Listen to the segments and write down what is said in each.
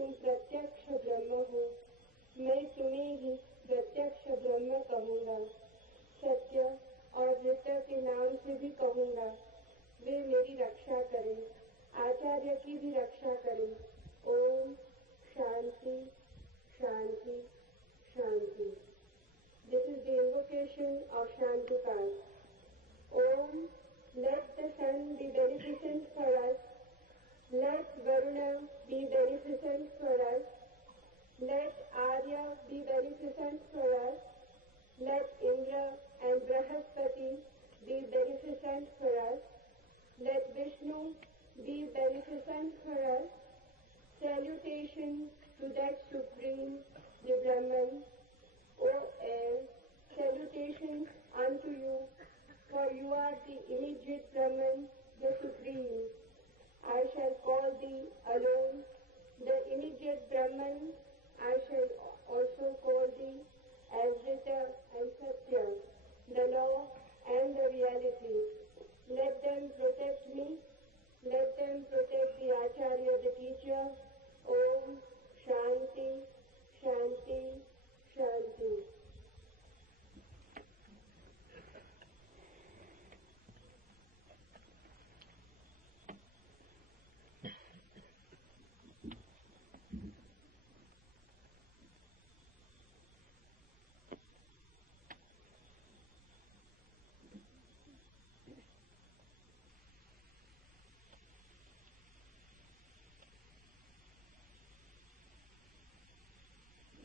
तुम प्रत्यक्ष ब्रह्म हो, मैं तुम्हें ही प्रत्यक्ष ब्रह्म कहूँगा। सत्य और ऋत के नाम से भी कहूँगा। वे मेरी रक्षा करें, आचार्य की भी रक्षा करें। ओम शांति शांति शांति। This is the invocation of Shantikar. Om, let the sun be beneficent for us. Let Varuna be beneficent for us. Let Arya be beneficent for us. Let Indra and Brahaspati be beneficent for us. Let Vishnu be beneficent for us. Salutation to that Supreme, the Brahman. O air, salutations unto you, for you are the immediate Brahman, the Supreme. I shall call thee alone, the immediate Brahman. I shall also call thee as Rita and Satya, the law and the reality. Let them protect me. Let them protect the Acharya, the teacher. Om Shanti Shanti Shanti.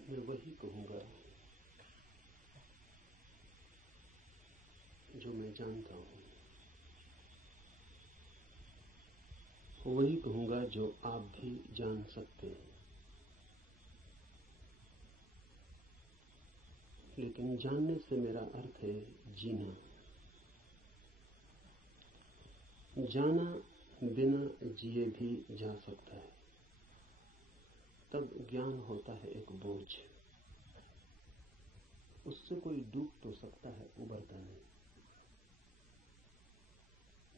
मैं वही कहूँगा जो मैं जानता हूँ, वही कहूँगा जो आप भी जान सकते हैं। लेकिन जानने से मेरा अर्थ है जीना। जाना बिना जिए भी जा सकता है, तब ज्ञान होता है एक बोझ। उससे कोई डूब तो सकता है, उबरता नहीं।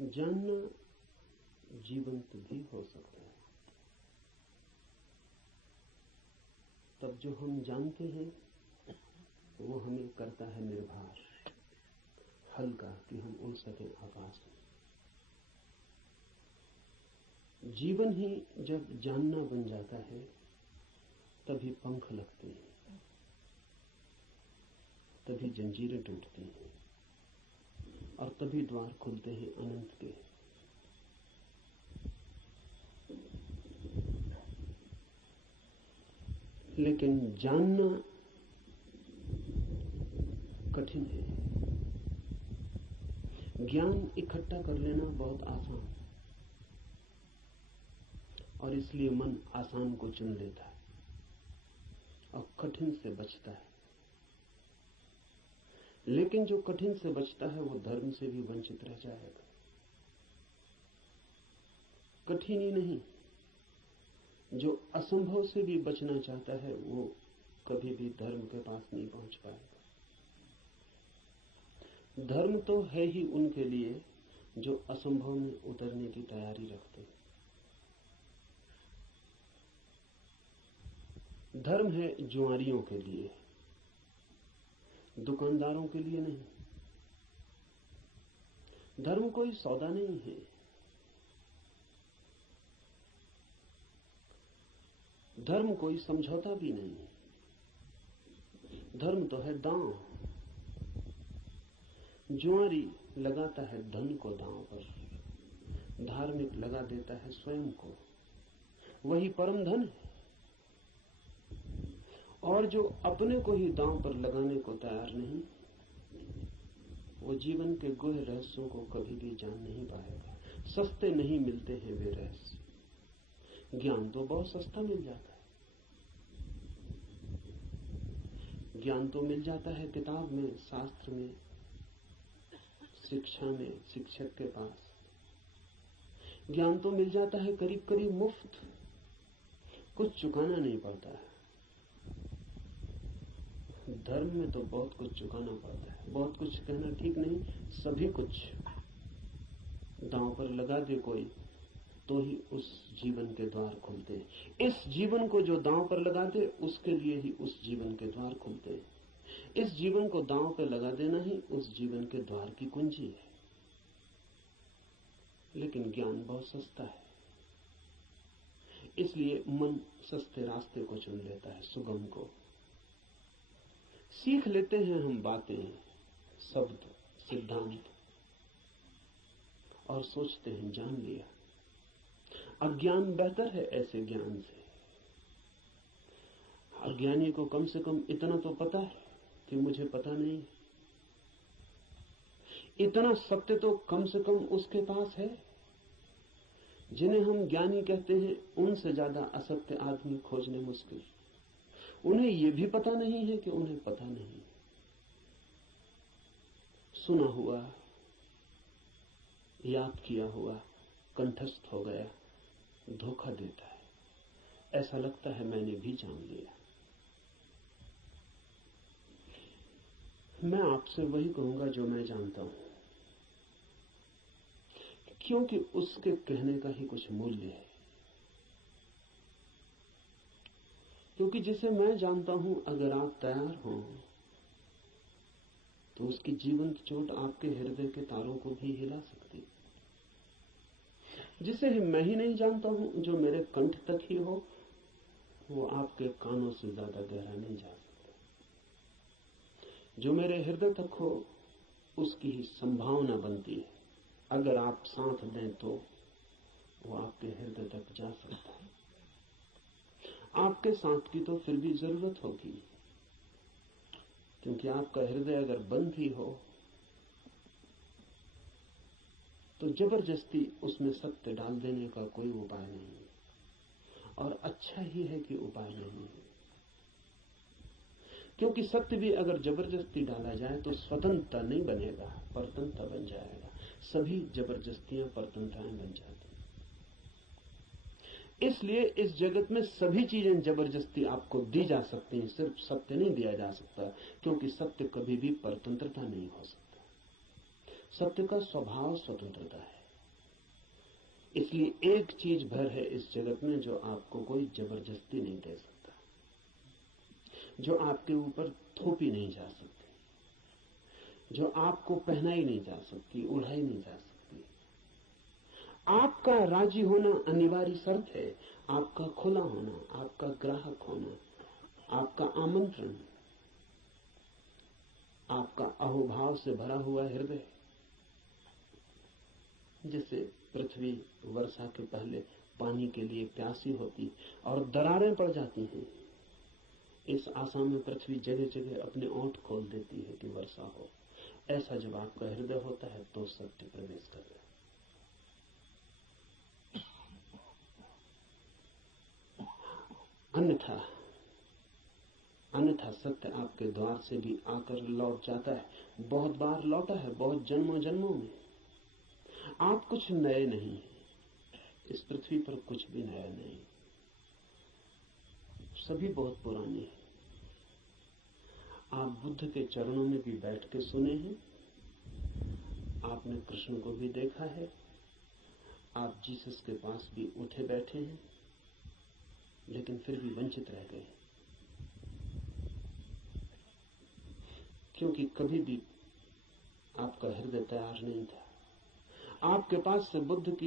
जानना जीवंत भी हो सकता है। तब जो हम जानते हैं वो हमें करता है निर्भर, हल्का, कि हम उड़ सकें आकाश में। जीवन ही जब जानना बन जाता है तभी पंख लगते हैं, तभी जंजीरें टूटती हैं और तभी द्वार खुलते हैं अनंत के। लेकिन जानना कठिन है। ज्ञान इकट्ठा कर लेना बहुत आसान है और इसलिए मन आसान को चुन लेता है और कठिन से बचता है। लेकिन जो कठिन से बचता है वो धर्म से भी वंचित रह जाएगा। कठिन ही नहीं, जो असंभव से भी बचना चाहता है वो कभी भी धर्म के पास नहीं पहुंच पाएगा। धर्म तो है ही उनके लिए जो असंभव में उतरने की तैयारी रखते हैं। धर्म है जुआरियों के लिए, दुकानदारों के लिए नहीं। धर्म कोई सौदा नहीं है। धर्म कोई समझौता भी नहीं। धर्म तो है दांव। जुआरी लगाता है धन को दांव पर, धार्मिक लगा देता है स्वयं को। वही परम धन है। और जो अपने को ही दांव पर लगाने को तैयार नहीं, वो जीवन के गुह रहस्यों को कभी भी जान नहीं पाएगा। सस्ते नहीं मिलते हैं वे रहस्य। ज्ञान तो बहुत सस्ता मिल जाता है। ज्ञान तो मिल जाता है किताब में, शास्त्र में, शिक्षा में, शिक्षक के पास। ज्ञान तो मिल जाता है करीब करीब मुफ्त, कुछ चुकाना नहीं पड़ता है। धर्म में तो बहुत कुछ चुकाना पड़ता है। बहुत कुछ कहना ठीक नहीं, सभी कुछ दांव पर लगा दे कोई तो ही उस जीवन के द्वार खुलते हैं। इस जीवन को जो दांव पर लगा दे उसके लिए ही उस जीवन के द्वार खुलते हैं। इस जीवन को दांव पर लगा देना ही उस जीवन के द्वार की कुंजी है। लेकिन ज्ञान बहुत सस्ता है, इसलिए मन सस्ते रास्ते को चुन लेता है, सुगम को। सीख लेते हैं हम बातें, शब्द, सिद्धांत, और सोचते हैं जान लिया। अज्ञान बेहतर है ऐसे ज्ञान से। अज्ञानी को कम से कम इतना तो पता है कि मुझे पता नहीं। इतना सत्य तो कम से कम उसके पास है। जिन्हें हम ज्ञानी कहते हैं उनसे ज्यादा असत्य आदमी खोजने मुश्किल। उन्हें यह भी पता नहीं है कि उन्हें पता नहीं। सुना हुआ, याद किया हुआ कंठस्थ हो गया, धोखा देता है। ऐसा लगता है मैंने भी जान लिया। मैं आपसे वही कहूंगा जो मैं जानता हूं, क्योंकि उसके कहने का ही कुछ मूल्य है। क्योंकि जिसे मैं जानता हूं, अगर आप तैयार हो तो उसकी जीवंत चोट आपके हृदय के तारों को भी हिला सकती। जिसे मैं ही नहीं जानता हूं, जो मेरे कंठ तक ही हो, वो आपके कानों से ज्यादा गहरा नहीं जा सकता। जो मेरे हृदय तक हो, उसकी ही संभावना बनती है। अगर आप साथ दें तो वो आपके हृदय तक जा सकता है। आपके साथ की तो फिर भी जरूरत होगी, क्योंकि आपका हृदय अगर बंद ही हो तो जबरदस्ती उसमें सत्य डाल देने का कोई उपाय नहीं है। और अच्छा ही है कि उपाय नहीं है, क्योंकि सत्य भी अगर जबरदस्ती डाला जाए तो स्वतंत्रता नहीं बनेगा, परतंत्रता बन जाएगा। सभी जबरदस्तियां परतंत्रताएं बन जाती। इसलिए इस जगत में सभी चीजें जबरदस्ती आपको दी जा सकती हैं, सिर्फ सत्य नहीं दिया जा सकता, क्योंकि सत्य कभी भी परतंत्रता नहीं हो सकता। सत्य का स्वभाव स्वतंत्रता है। इसलिए एक चीज भर है इस जगत में जो आपको कोई जबरदस्ती नहीं दे सकता, जो आपके ऊपर थोपी नहीं जा सकती, जो आपको पहनाई नहीं जा सकती, उड़ाई नहीं जा सकती। आपका राजी होना अनिवार्य शर्त है। आपका खुला होना, आपका ग्राहक होना, आपका आमंत्रण, आपका अहोभाव से भरा हुआ हृदय। जैसे पृथ्वी वर्षा के पहले पानी के लिए प्यासी होती और दरारें पड़ जाती हैं, इस आशा में पृथ्वी जगह जगह अपने ओंठ खोल देती है कि वर्षा हो। ऐसा जब आपका हृदय होता है तो सत्य प्रवेश कर रहा है। अन्यथा सत्य आपके द्वार से भी आकर लौट जाता है। बहुत बार लौटा है, बहुत जन्मों जन्मों में। आप कुछ नए नहीं हैं, इस पृथ्वी पर कुछ भी नया नहीं, सभी बहुत पुराने हैं। आप बुद्ध के चरणों में भी बैठ के सुने हैं, आपने कृष्ण को भी देखा है, आप जीसस के पास भी उठे बैठे हैं, लेकिन फिर भी वंचित रह गए, क्योंकि कभी भी आपका हृदय तैयार नहीं था। आपके पास से बुद्ध की